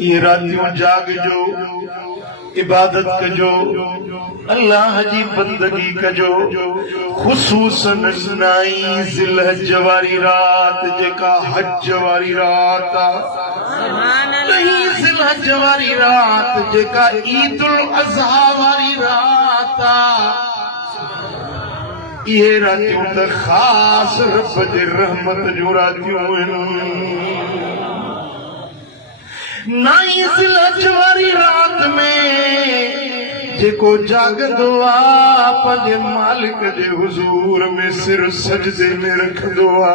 ये रातियों जाग जो इबादत कजो अल्लाह जी बंदगी कजो खुसूसन नाई ज़िलहज वारी रात जेका हज वारी रात नहीं ज़िलहज वारी रात जेका ईदुल अज़हा वारी रात ये रातियों त खास रब जी रहमत जो रातियों नाई ज़िलहज वारी रात में जेको जागदो आ पंहिंजे मालिक जे हुजूर में सिर सजदे में रखदो आ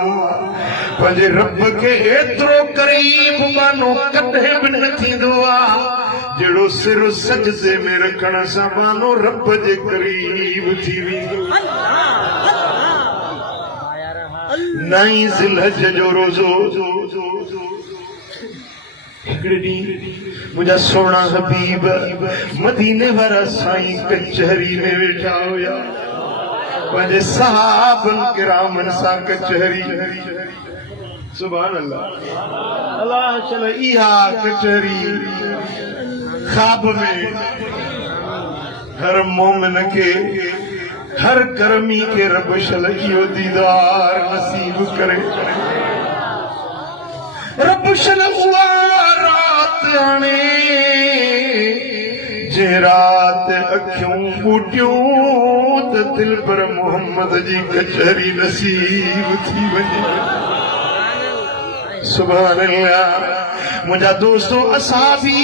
पंहिंजे रब के एतिरो करीब मानो कॾहिं बि न थींदो आ जहिड़ो सिर सजदे में रखण सां मानो रब जे करीब थी वेंदो। नाई ज़िलहज जो रोज़ो हिकिड़े ॾींहुं मुंहिंजा सोना हबीब मदीने वारा साईं कचहरी में वेठा हुया पंहिंजे सहाबनि किरामनि सां कचहरी सुभान अल्लाह अल्लाह चल इहा कचहरी ख्वाब में हर मोमिन के हर कर्मी के रब शल इहो दीदार नसीब करे रब शल उहा रात आणे जे रात अखियूं ॿूटियूं त दिल पर मोहम्मद जी कचहरी नसीब थी वञे। सुभान अल्लाह मुंहिंजा दोस्तो असां बि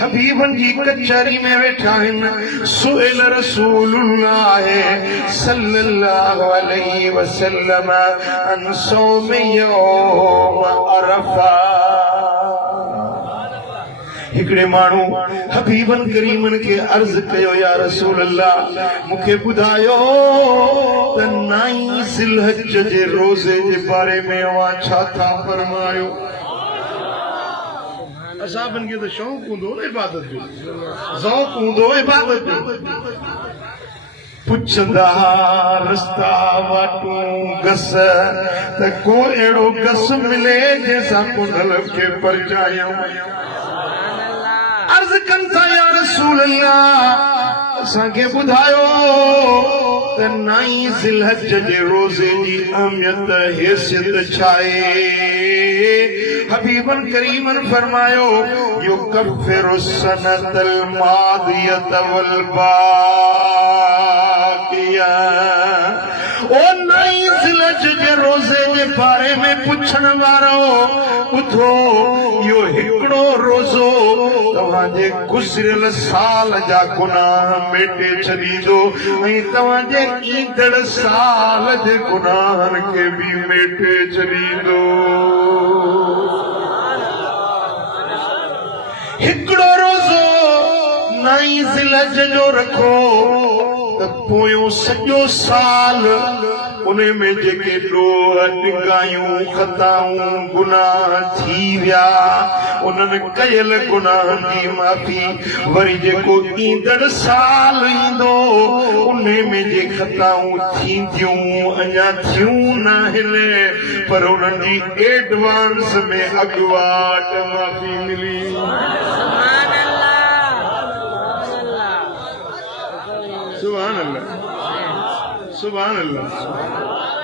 हबीबन जी कचहरी में वेठा आहिनि। सुइल रसूलुल्लाह सल्लल्लाहु अलैहि वसल्लम अन सौम यौम अरफा। हिकिड़े माण्हू हबीबन करीमन खे अर्ज़ कयो या रसूल अल्लाह मूंखे ॿुधायो त नाई ज़िलहज जे रोज़े जे बारे में अवां छा था फरमायो। असाबन के तो शौक़ हूंदो न इबादत जो ज़ौक़ हूंदो इबादत जो पुछंदा रस्ता वाटूं गस त को अहिड़ो गस मिले जंहिंसां कुंडल खे परचायूं। अर्ज़ कनि था या रसूल अल्लाह असांखे ॿुधायो त नाई ज़िलहज जे रोज़े जी अहमियत हैसियत छा आहे। हबीबन करीमन फरमायो युकफ्फिरु सनतल मादियत वल बाकिया। ओ नाई ज़िलहज जे रोज़े जे बारे में पुछण वारो ॿुधो इहो हिकिड़ो रोज़ो तव्हांजे गुज़िरियल साल जा गुनाह मेटे छॾींदो ऐं तव्हांजे ईंदड़ साल जे गुनाहनि खे बि मेटे छॾींदो। हिकिड़ो रोज़ो नाई ज़िलहज जो रखो त पोयों सॼो साल उन में जेके ॾोह ॾिगायूं ख़ताऊं गुनाह थी विया उन्हनि कयल गुनाहनि जी माफ़ी वरी जेको ईंदड़ साल ईंदो उन में जे ख़ताऊं थींदियूं अञा थियूं न आहिनि पर उन्हनि जी एडवांस में अॻुवाट माफ़ी मिली। सुभान अल्लाह सुभान अल्लाह।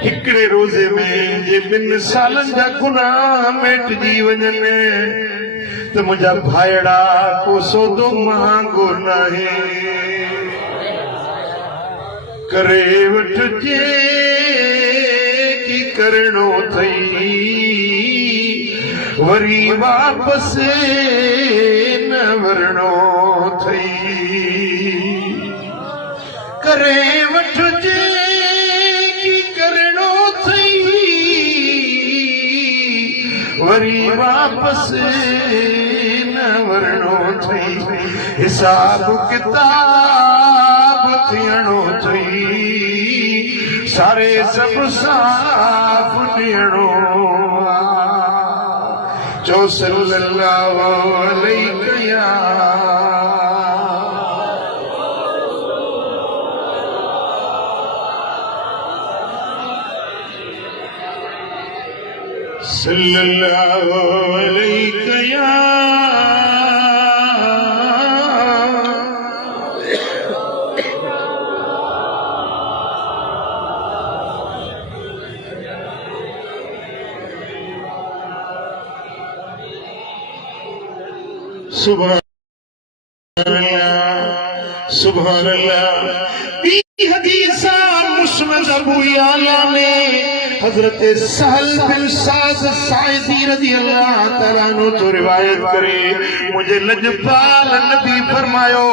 हिकिड़े रोज़े में जे ॿिनि सालनि जा गुनाह मेटिजी वञनि त मुंहिंजा भाइड़ा को सौदो महांगो नाहे। करे वठिजे की करणो अथई वरी वापसि न वरणो अथई। करे वठिजे की करणो अथई वरी वापसि न वरणो अथई। हिसाब किताब थियणो अथई सारे सभु साफ़ ॾियणो। चओ सल्लल्लाहु अलैहि या सल्लल्लाहु अलैहि या सुभान सुभान अल्लाह। हदीसा मुस्नद अबू याला में हजरत सहल बिन साद साइदी रज़ी अल्लाह तआला अन्हु तो रिवायत करे, मुझे लजपाल नबी फरमायो,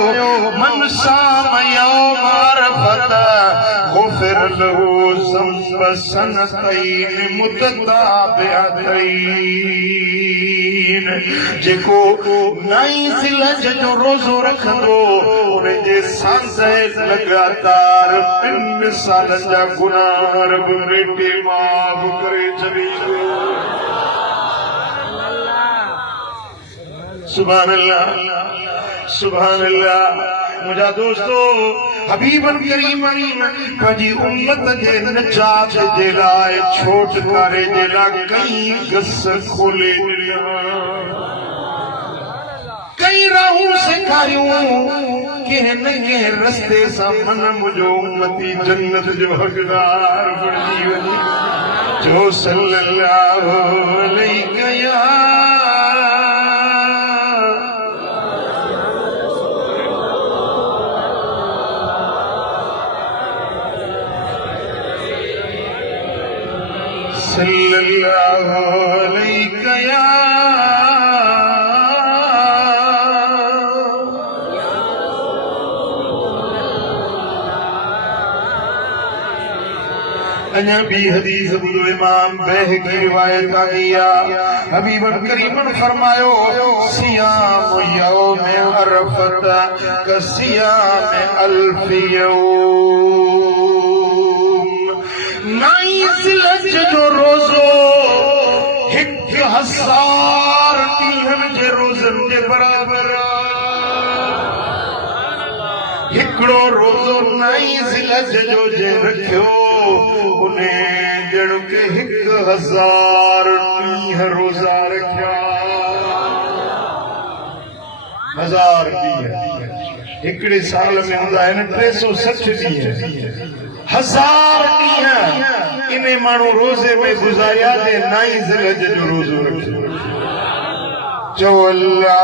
मन साम यौम अरफा गुफिर लहू ज़ंब सनतैन मुतताबिअतैन। जेको 9 ज़िलहज जो रोज़ो रखंदो उन जे सांसे लगातार 3 साल जा गुनाह रब मेटे माफ करे छॾींदो। सुभान अल्लाह सुभान अल्लाह। मुझा दोस्तो हबीबन करीमनी पंहिंजी उम्मत जे निजात जे लाइ छोटकारे जे लाइ कई गस खोले ॾिना, कई राहूं सेखारियूं, कंहिं न कंहिं रस्ते सां मन मुंहिंजो उम्मती जन्नत जो हक़दार बणिजी वञे। जो सल्लल्लाहु अलैहि या सल्लल्लाहु अलैहि या अञा भी हदीस ॿुधो, इमाम बैहक़ी रिवायत आई आहे, हबीबन करीमन फरमायो, सियाम यौम अरफत कसियाम अल्फ यौम। 9 ज़िलहज जो रोज़ो 1000 ॾींहंनि जे रोज़नि जे बराबर। हिकिड़ो रोज़ो 9 ज़िलहज जो जे रखियो उन्हें ॼण के 1000 ॾींहं रोज़ा रखिया। 1000 ॾींहं हिकिड़े साल में हूंदा आहिनि 360 ॾींहं। 1000 ॾींहं इन माण्हू रोज़े में गुज़ारिया ते 9 ज़िलहज जो रोज़ो रखियो। चओ अल्लाह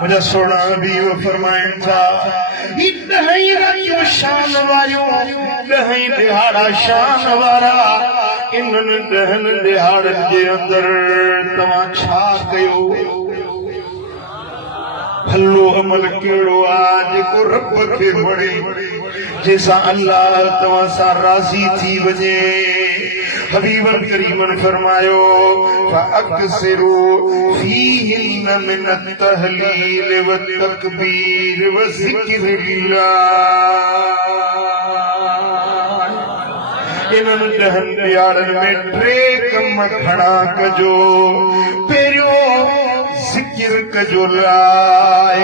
मुझा सोना भी वो फरमाइन था, ॾह रातियूं शान वारियूं, 10 दिहाड़ा शान वारा। इन्हनि 10 दिहाड़नि जे अंदरि तव्हां छा कयो? भलो अमल कहिड़ो आहे जेको रब खे वणे, जंहिंसां अल्लाह तव्हां सां राज़ी थी वञे? हबीबन करीमन फरमायो, फअक्सिरू फीहिन मिन तहलील व तकबीर व ज़िक्रिल्लाह। इन्हनि 10 ॾियारनि में 3 कम खड़ा कजो। पहिरियों ज़िक्र कजो, ला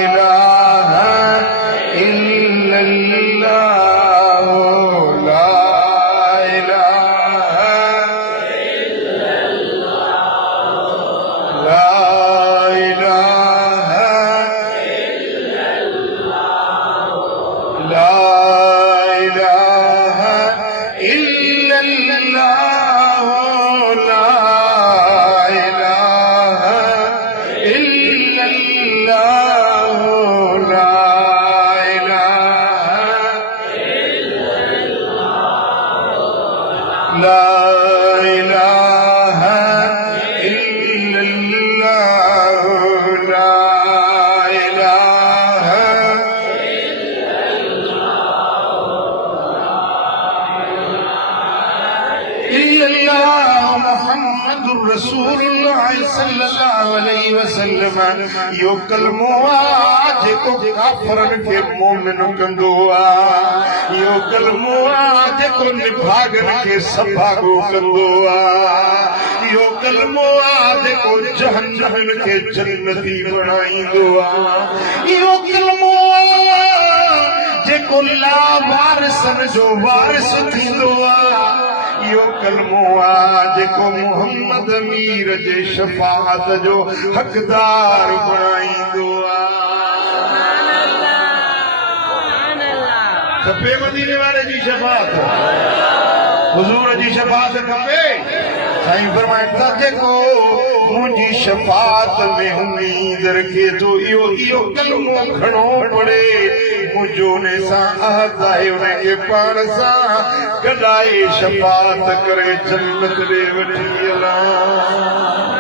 इलाहा इल्लल्लाह, यो कलमो आहे जेको काफ़रनि खे मोमिन कंदो आहे। यो कलमो आहे जेको निभागनि खे सभागो कंदो आहे। यो कलमो आहे जेको जहन्नम खे जन्नती बणाईंदो आहे। यो कलमो आहे जेको जेको लावारिसन जो वारिस थींदो आहे इहो कलमो आहे जेको मोहम्मद मीर जे शफ़ाअत जो हक़दार बणाईंदो आहे खपे मदीने वारे जी शफ़ाअत हुज़ूर जी शफ़ाअत खपे साईं फरमाइनि था जेको मुंहिंजी शफ़ाअत में उम्मीद रखे थो इहो कलमो खणो पड़े मुंहिंजो उन सां अहद आहे उनखे पाण सां गॾाए शफ़ाअत करे जन्नत ॾे वठी हलां